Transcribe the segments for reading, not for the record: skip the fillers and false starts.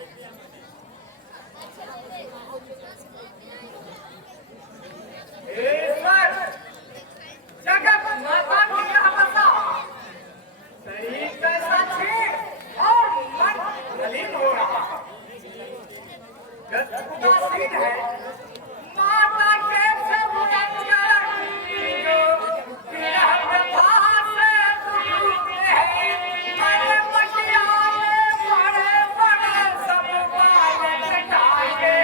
ईश्वर जगत माता की यह बसा शरीर कैसा छीन और मन मलिन हो रहा गत उदासीन है माता के सब चरण जो विरह व्यथा से दुखी है मन मटिया में बड़े बड़े सब बाल कटाए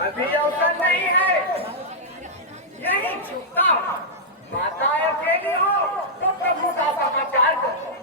अभी अवसर नहीं है यही झुकता हूं माता अकेली हो तो प्रभु का समाचार करो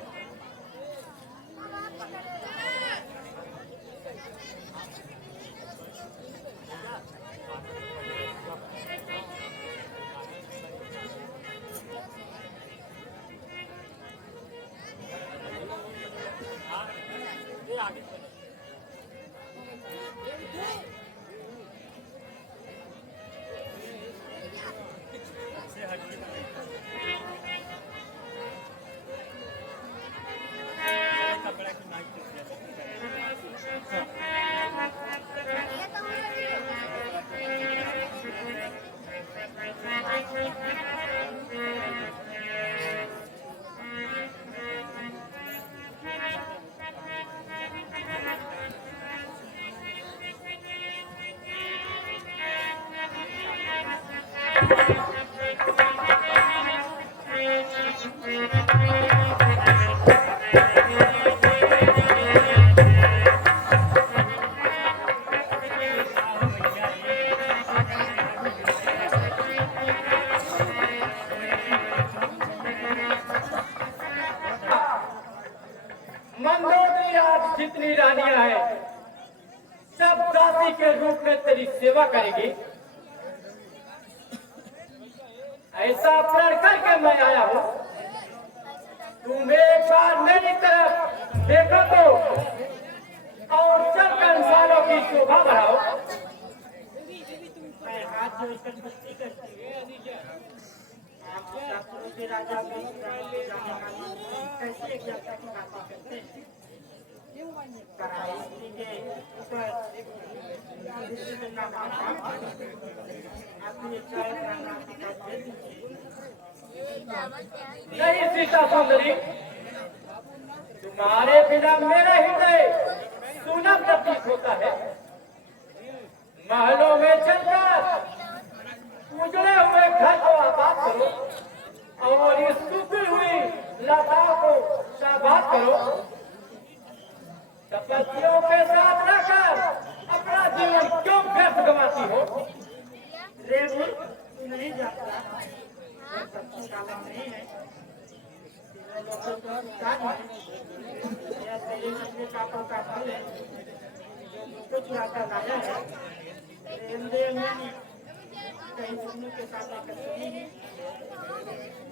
मंदोदरी आप जितनी रानियां हैं सब दासी के रूप में तेरी सेवा करेगी ऐसा प्रण करके मैं आया हूँ तुम एक बार मेरी तरफ देखो तो और चलकर इंसानों की शोभा बढ़ाओ मैं हाथ जोड़कर भक्ति करती हूँ आप शास्त्रों के राजा में जाने वाली कैसे एक यात्रा की बातें करते हैं पराई स्त्री के ऊपर दृष्टि करना पाप अपनी चाय करना दे दीजिए नहीं सीता सुंदरी तुम्हारे बिना मेरा हृदय सूना प्रतीत होता है महलों में चलकर उजड़े हुए घर को आबाद करो और इस सूखी हुई लताओं को शाबाद करो तपस्वियों के साथ रहकर अपना जीवन क्यों व्यर्थ गंवाती हो रेवुल नहीं जाता सबकी काला नहीं है तेरे लोगों को काज है यह तेरे अपने पापों का फल है जो मुझको चुराता लाया है प्रेम दे मैंने कहीं सुनने के साथ आकर सुनी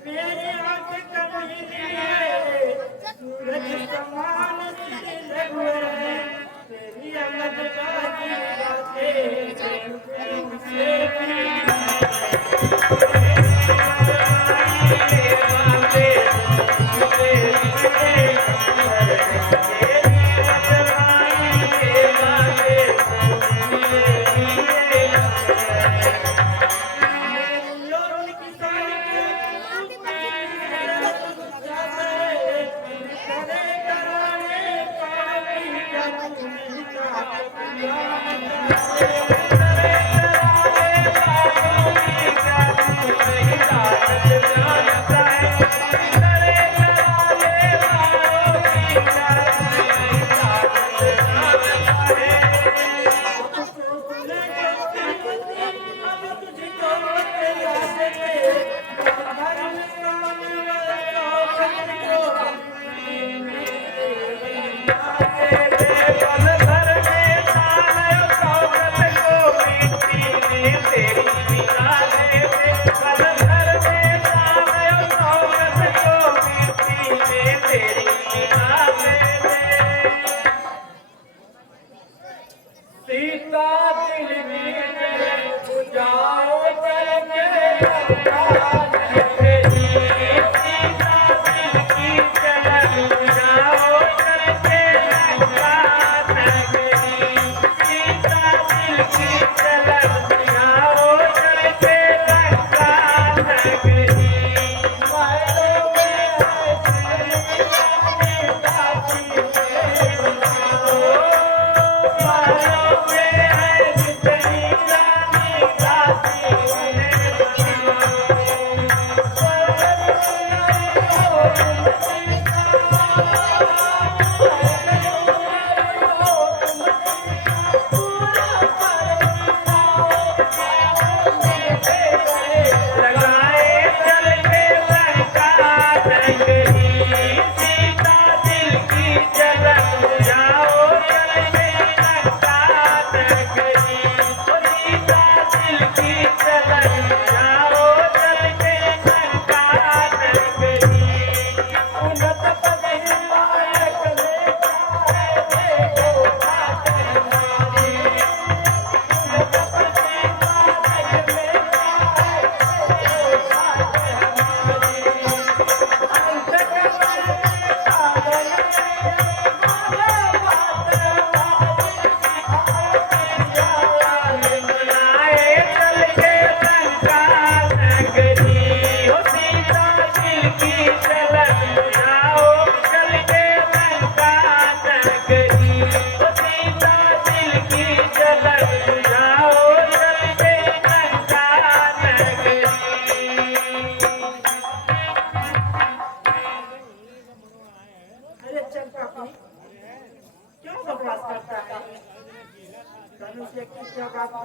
मेरी आंख कभी लिए सूरज समान सिर हुए तेरी अमद बाजी बातें मुझसे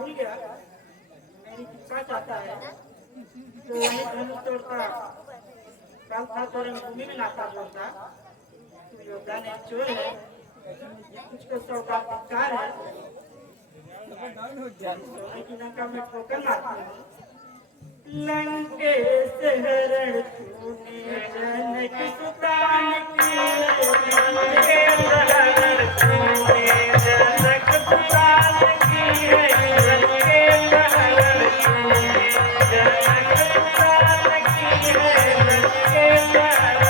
भूल गया, मेरी इच्छा चाहता है तो वही धनुष तोड़ता, कल था तो रंगभूमि में नाता बोलता, तू योगदान एक चोर है, कुछ को सौगात धिक्कार है, सोने की लंका में ठोकर मारती हूँ। लंकेश हरण तूने जनक सुतान की, लंकेश हरण तूने जनक सुतान की है, लंकेश हरण तूने जनक सुतान की है, लंकेश हरण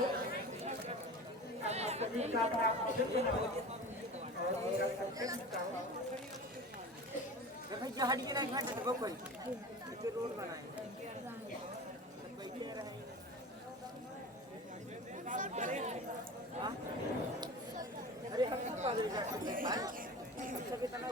आप सभी का अपना अवसर बनाओ और मेरा संकट मिटाओ। भाई जहाड़ी के ना घाट देखो कोई इसे रोड बनाए अरे हम तो पागल अच्छा कितना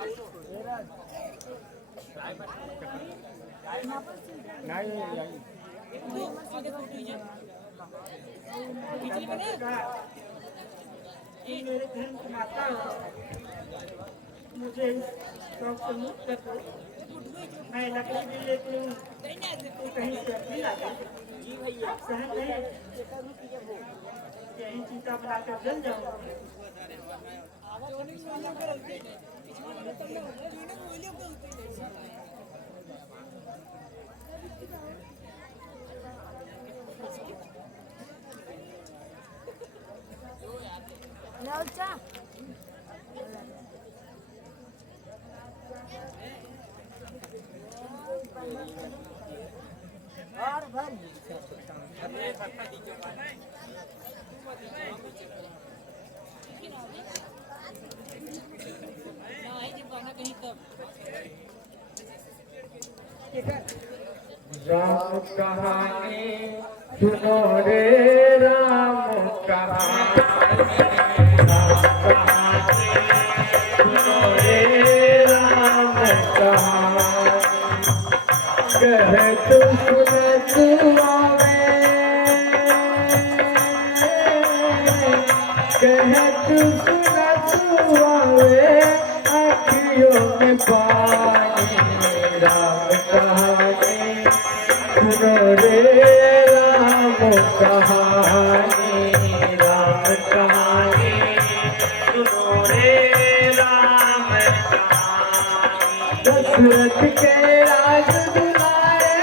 ये मेरे धर्म की माता हो, मुझे शौक से मुक्त कर दो। मैं लकड़ी भी लेती हूँ, तो कहीं से अपनी ला दो। जी भैया सहन नहीं, यही चिंता बनाकर जल जाऊँ। और भाई राम कहानी सुनो रे राम कहानी राम कहानी सुनो रे राम कहानी कह तू सुन तू आवे कह तू सुन तू आवे अखियों में पानी राम कहानी सुनो रे राम कहानी राम कहानी सुनो रे राम कहानी दशरथ के राज दुलारे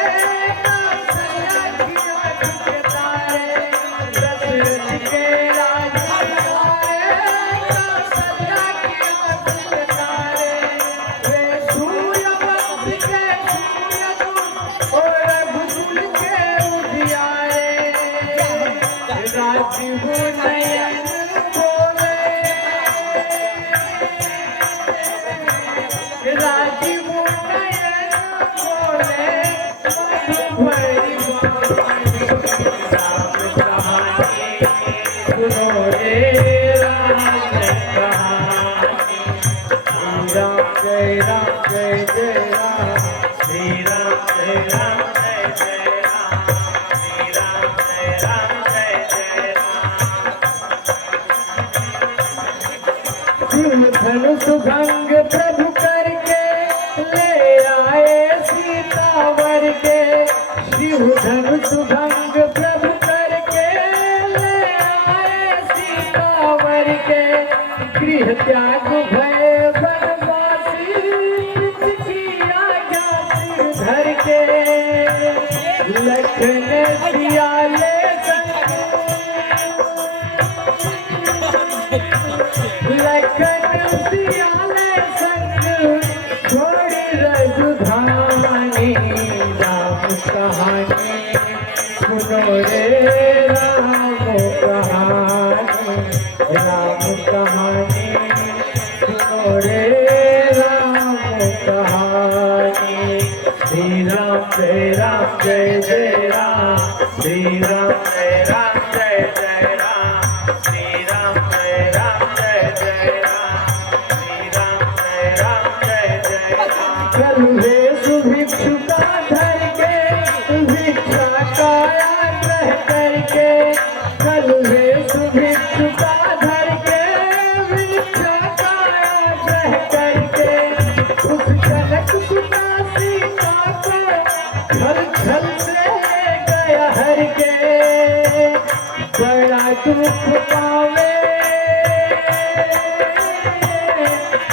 कौशल्या की आँख के तारे दशरथ के राज दुलारे कौशल्या की आँख के तारे वे सूर्यवंश के सूर्य तुम और रघुकुल के उजियारे राजीव नयन बोले राजीव नयन बोले मधुबरी वाणी राम कहानी सुनो रे राम कहानी श्री राम जय जय राम श्री राम जय राम जय जय राम श्री राम जय राम जय जय राम सिंह धनुष भंग प्रभु करके ले आए सीतावर के शिव धनुष भंग प्रभु करके ले आए सीतावर के गृह त्याग भय बनवासी किया गया सिर धर के लखन सियाले लखन सियाले संग छोड़ी रजुधानी राम कहानी सुनो रे राम कहानी राम कहानी सुनो रे राम कहानी श्री राम जय जय राम श्री राम जय जय राम श्री राम जय जय राम श्री राम जय जय राम कलुहे सुभिक्षु का धर के भिक्षा का आग्रह करके कलुहे सुभिक्षु का धर के भिक्षा का आग्रह करके उस जनक सुता सीता को छल छल से गया हर के बड़ा दुख पावे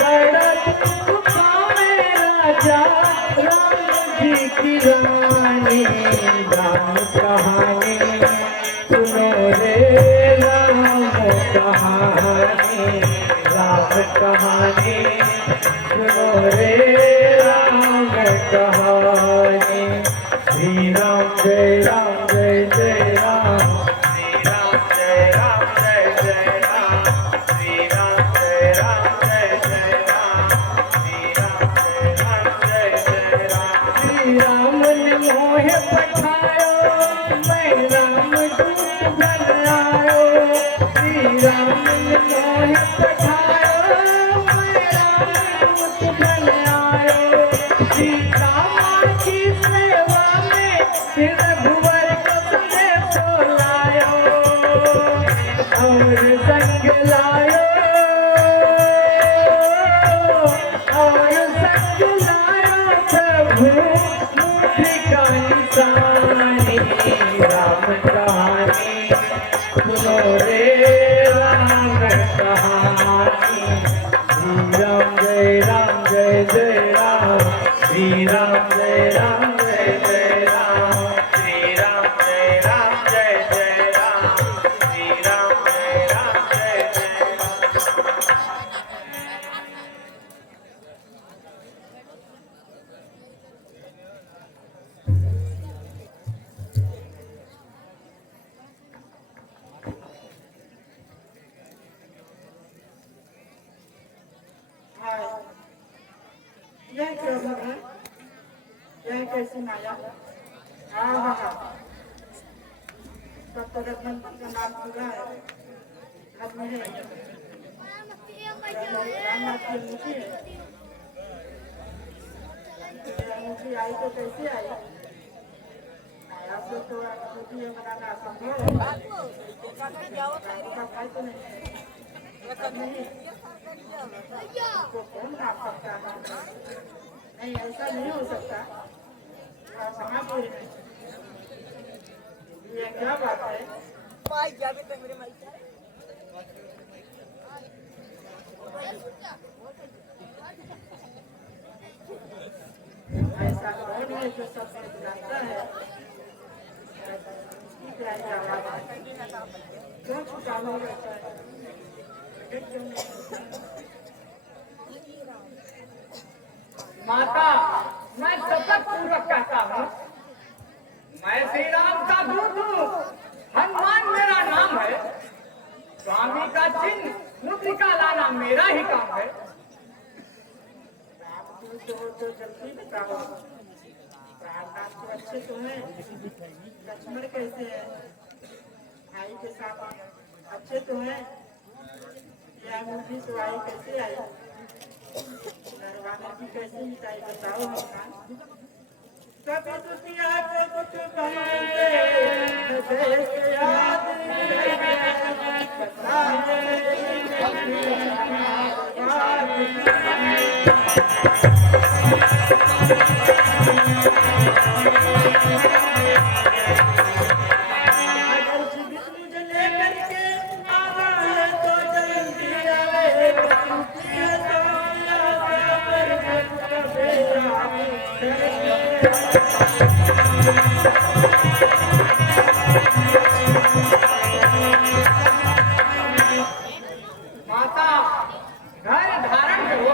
बड़ा दुख पावे राजा राम जी की रानी राम कहानी सुनो रे राम कहानी राम कहानी सुनो रे राम कहानी श्री राम जय जय राम श्री राम जय यह क्या है? यह कैसी माया? हाँ तब तक मंदिर का नाम सुना है। अब मुझे रामनाथ की अंगूठी है। अंगूठी आई तो कैसे आई? आया तो अंगूठी बनाना असंभव है। का भाई तो नहीं तो कौन नाप सकता है? नहीं ऐसा नहीं हो सकता। महापुर में ये क्या बात है? ऐसा कौन है जो सब जानता है? क्या आवाज है? क्यों छुपा हुआ रहता है? माता, मैं शपथ पूर्वक कहता हूँ, मैं श्री राम का दूत हूँ। हनुमान मेरा नाम है। स्वामी का चिन्ह मुद्रिका लाना मेरा ही काम है। तो जल्दी बताओ। रामनाथ तो अच्छे तो हैं। लक्ष्मण कैसे है? भाई के साथ अच्छे तो हैं। यह मूर्ति तो आई कैसे आई? नरवाना की कैसे मिटाई बताओ भगवान। कभी दुनिया को कुछ कहते देश याद अगर जीवित मुझे लेकर के आना है तो जल्दी आवे। माता, धैर्य धारण करो।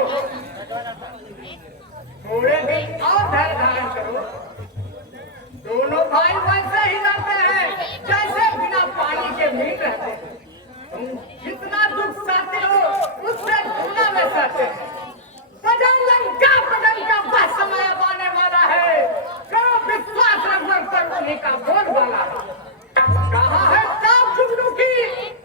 थोड़े दिन और धैर्य धारण करो। दोनों भाई वैसे ही रहते हैं जैसे बिना पानी के मीन रहते हैं। तुम जितना दुख सहते हो उससे दुगना में सहते हैं। बदन का बस समय आने वाला है। करो विश्वास, रघुवर पर उन्हीं का बोल वाला है। कहा है साफ जुगनू की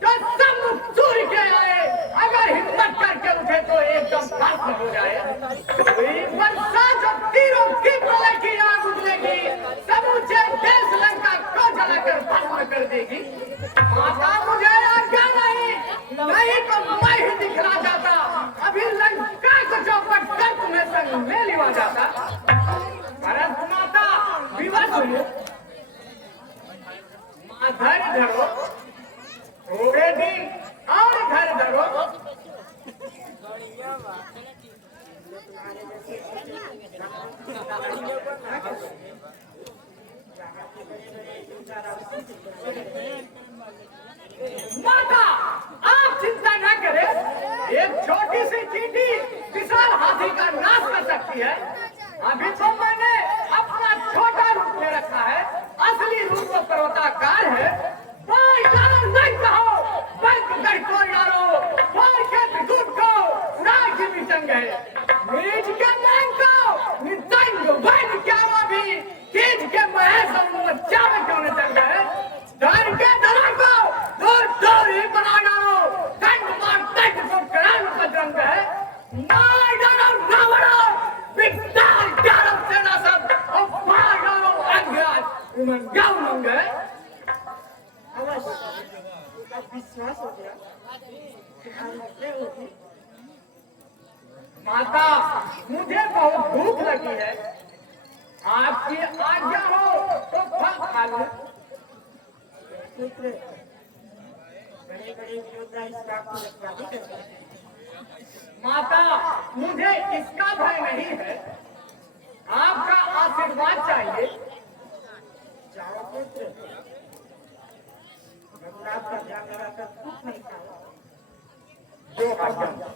जो सम्मुख सूर्य के आए, अगर हिम्मत करके उठे तो एकदम भस्म हो जाए। कोई बरसात और तीरों की प्रलय की आग उगलेगी, समूचे देश लंका को जलाकर भस्म कर देगी। माता मुझे आज्ञा नहीं तो मैं ही दिखला जाता। अभी लंका को चौपट कर तुम्हें संग में लिवा जाता। परंतु माता विवश हो। धैर्य धरो, थोड़े दिन और धैर्य धरो। माता आप चिंता न करें। एक छोटी सी चींटी विशाल हाथी का नाश कर सकती है। अभी तो मैंने अपना छोटा रूप ले रखा है। असली रूप तो पर्वताकार है। कोई डालो नहीं कहो, बंक कर कोई डालो, कोई के विद्युत को उड़ा की भी चंग है। नीच के मैंग को नितंग वैन क्या भी तेज के महेश मच्चा में क्यों न चंग है। डर के डरा को दूर दूर ही बना डालो। दंड मार दंड को मार डालो रावण, बिगाड़ डालो सेनासद, और मार डालो अज्ञात उमंगाऊ मंगे। अवश्य का विश्वास हो गया तुम्हारी क्या होगी। माता, मुझे बहुत भूख लगी है, आपकी आज्ञा हो तो फल खा लूं। पुत्र बड़े बड़े योद्धा इस बात को रखवाली करते हैं। माता, मुझे इसका भय नहीं है, आपका आशीर्वाद चाहिए। जाओ पुत्र, रघुनाथ का ध्यान लगाकर कुछ नहीं खाओ। जो आज्ञा।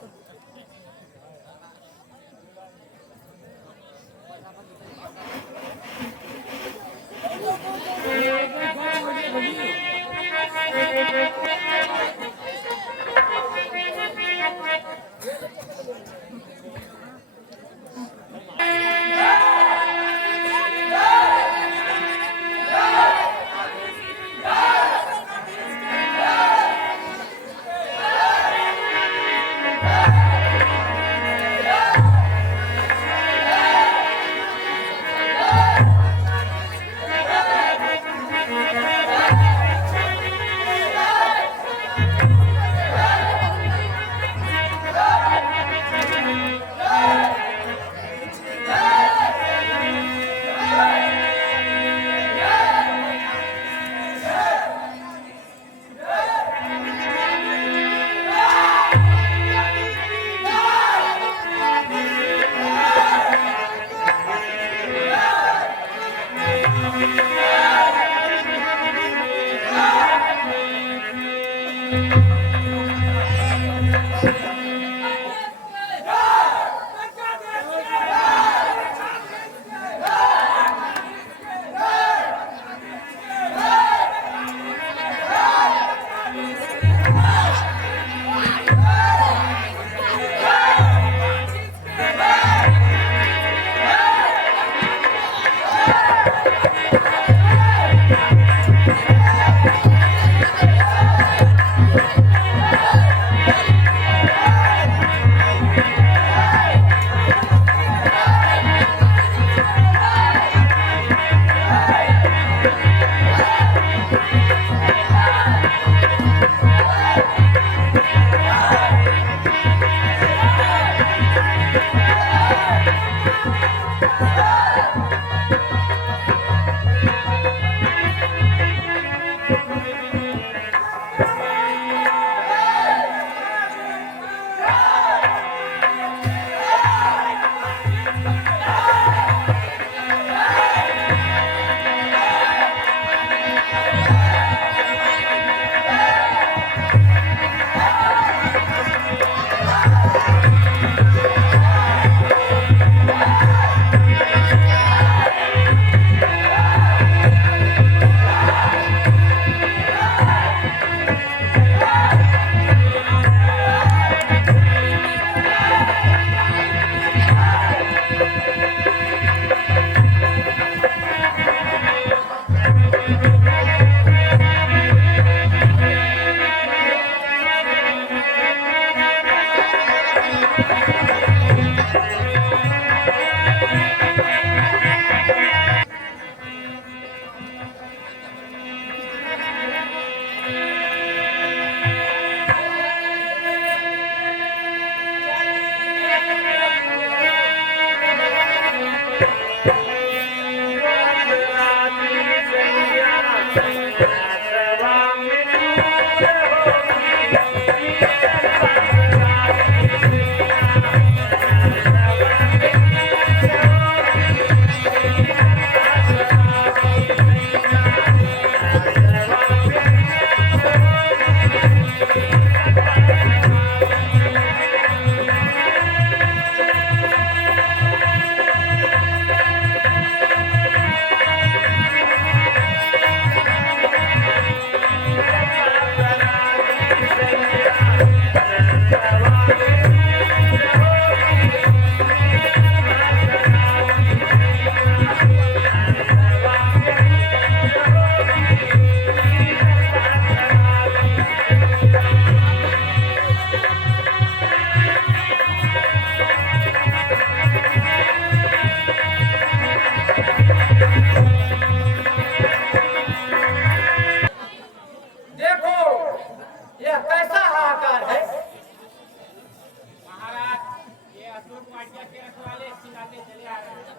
अशोक वाटिया के रखवाले चिल्लाते चले आ रहे हैं।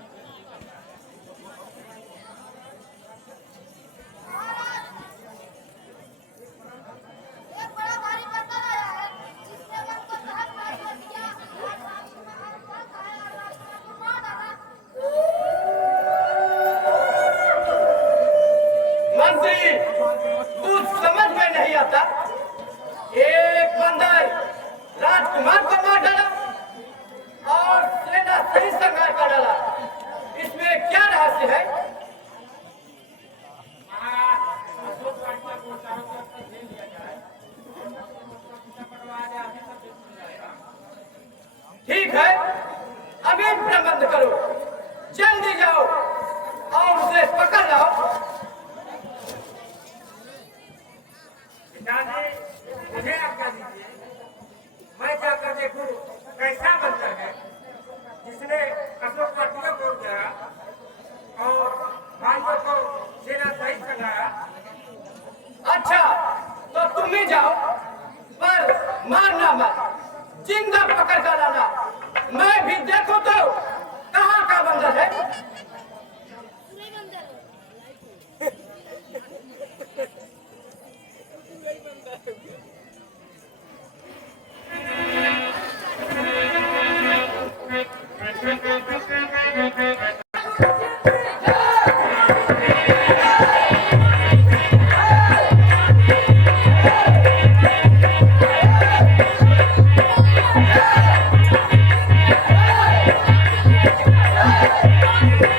एक बड़ा भारी पत्थर आया है जिसने मन को तहत मार दिया और सामने महान फल खाया और रास्ते को मार डाला। मंत्री, कुछ समझ में नहीं आता। एक बंदर राजकुमार को मार डाला और सेना सही संहार कर डाला। इसमें क्या रहस्य है? महाराज, अशोक वाटिया को चारों तरफ से घेर लिया जाए ठीक है, अभी प्रबंध करो, जल्दी जाओ और उसे पकड़ लाओ। पिताजी, मुझे आज्ञा दीजिए, मैं जाकर देखूं कैसा बनता है जिसने अशोक वाटिया को गिरा और भाइयों को सेना सहित संगाया। अच्छा, तो तुम ही जाओ, पर मारना मत, जिंदा पकड़ कर लाना। मैं भी देखो तो कहाँ का बंदर है। Hey!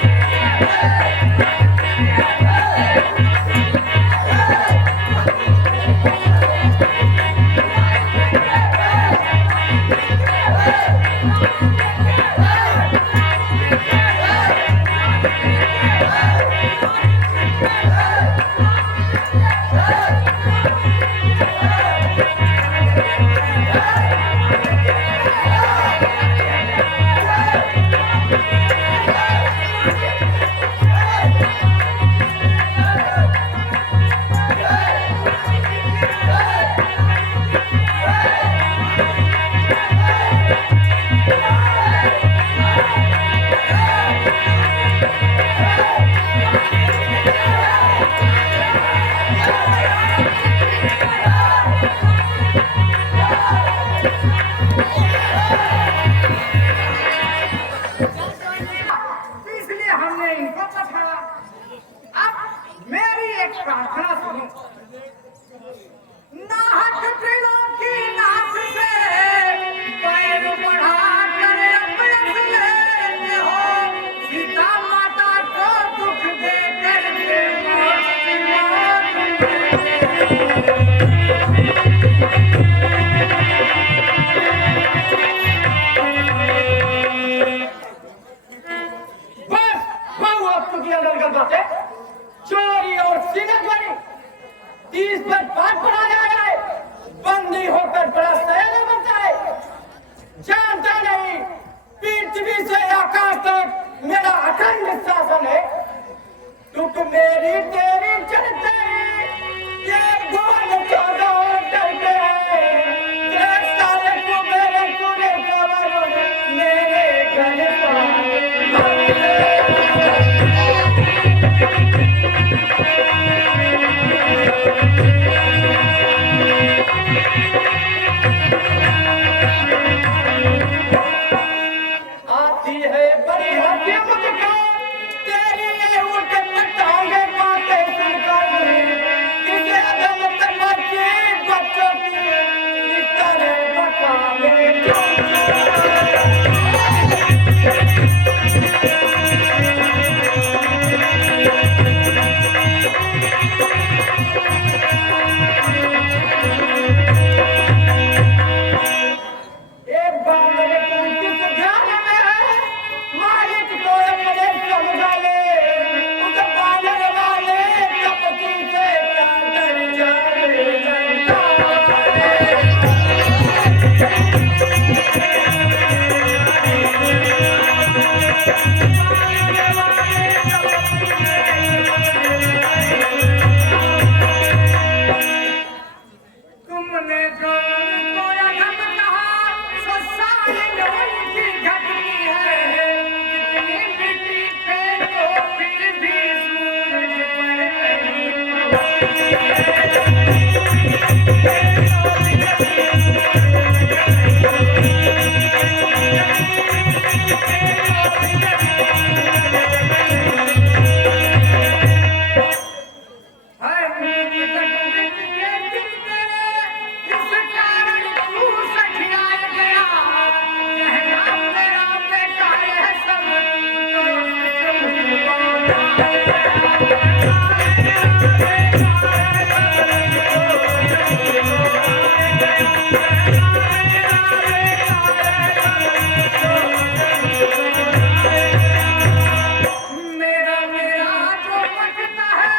मेरा मेरा जो बचता है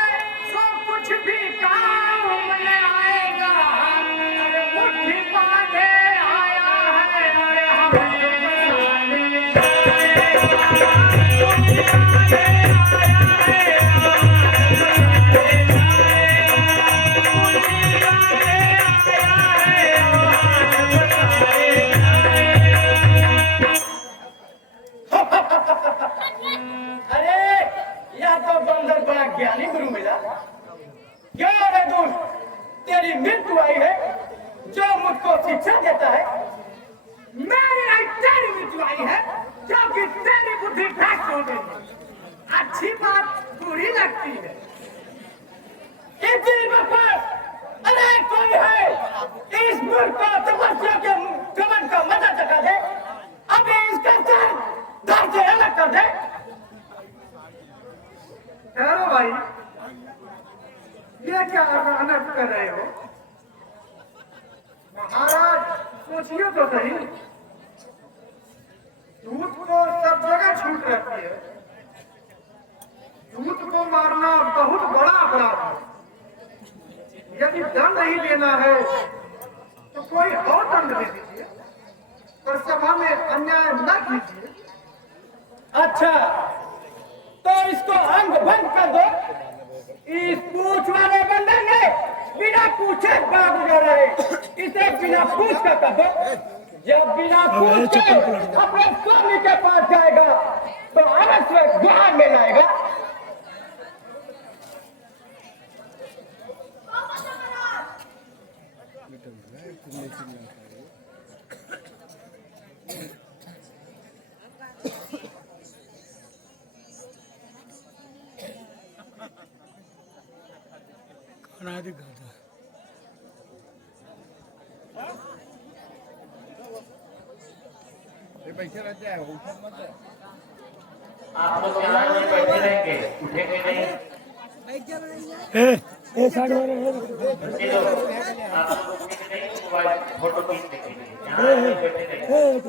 सो कुछ भी काम में आएगा। अरे मुट्ठी बांधे आया है, अरे हमें अरे यह तो बंदर बड़ा ज्ञानी गुरु मिला। क्या है दोस्त, तेरी मृत्यु आई है जो मुझको शिक्षा देता है। मेरी आई तेरी मृत्यु आई है क्योंकि तेरी बुद्धि भ्रष्ट हो गई है। अच्छी बात बुरी लगती है। इस जीवन पर अरे कोई है इस मुल्क को तपस्या के गमन का मजा चखा दे। अभी इसका सर धड़ से अलग कर दे। ठहरो भाई, ये क्या अनर्थ कर रहे हो? महाराज सोचिए तो सही, दूध को सब जगह छूट रहती है। दूध को मारना बहुत बड़ा अपराध है। यदि दंड नहीं देना है तो कोई और दंड दे दीजिए, पर सभा में अन्याय न कीजिए। अच्छा तो इसको अंग भंग कर दो। इस पूछ वाले बंदर ने बिना पूछे बाग उजाड़ा है। इसे बिना पूछ का कर दो। जब बिना पूछ के अपने स्वामी के पास जाएगा तो अवश्य गुहार में लाएगा। आप लोग यहाँ नहीं बैठे रहेंगे, उठेंगे नहीं। बच्चे लोग, आप लोग उठेंगे नहीं, मोबाइल फोटो खींच देखेंगे। यहाँ नहीं बैठे रहेंगे।